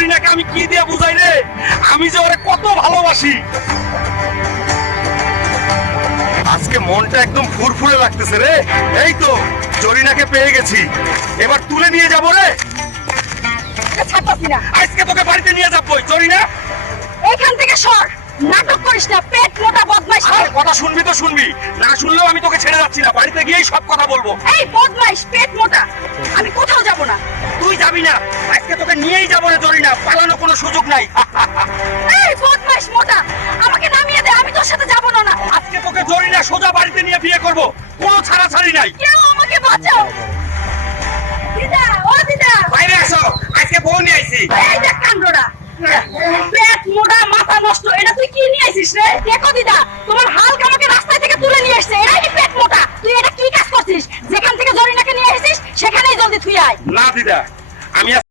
জরিনাকে আমি কি দিয়ে বুঝাই রে, আমি যে ওরে কত ভালোবাসি। আজকে মনটা একদম ফুরফুরে লাগতেছে রে। এই তো জরিনাকে পেয়ে গেছি, এবার তুলে নিয়ে যাবো রে। ছাড়তাছি না, আজকে তোকে বাড়িতে নিয়ে যাবো। জরিনা এখান থেকে সর, নাটক করিস না, পেট মোটা বদমাইশ। আর কথা শুনবি তো শুনবি, না শুনলেও আমি তোকে ছেড়ে যাচ্ছি না, বাড়িতে গিয়েই সব কথা বলবো। এই বদমাইশ পেট মোটা, আমি কোথাও যাব না। তুই যাবি না, আজকে তোকে নিয়েই যাবো রে জরিনা, পালানোর কোনো সুযোগ নাই। এই বদমাইশ মোটা, আমাকে নামিয়ে দে, আমি তোর সাথে যাব না। না, আজকে তোকে জরিনা সোজা বাড়িতে নিয়ে বিয়ে করব, কোনো ছাড়াছাড়ি নাই। কেউ আমাকে বাঁচাও। দিদা, ও দিদা, বাইরে আসো, আজকে বউ নিয়ে আইছি। এই দেখ কাণ্ডটা, পেট মোটা মাথা নষ্ট, এটা তুই কি নিয়ে আইছিস রে? দেখো দিদা, তোমার হালকা আমাকে রাস্তায় থেকে তুলে নিয়ে আসছে, এটাই পেট মোটা। তুই এটা কি কাজ করছিস? যেখান থেকে জরিনাকে নিয়ে আসিস সেখানেই জলদি তুই আয়। না দিদা,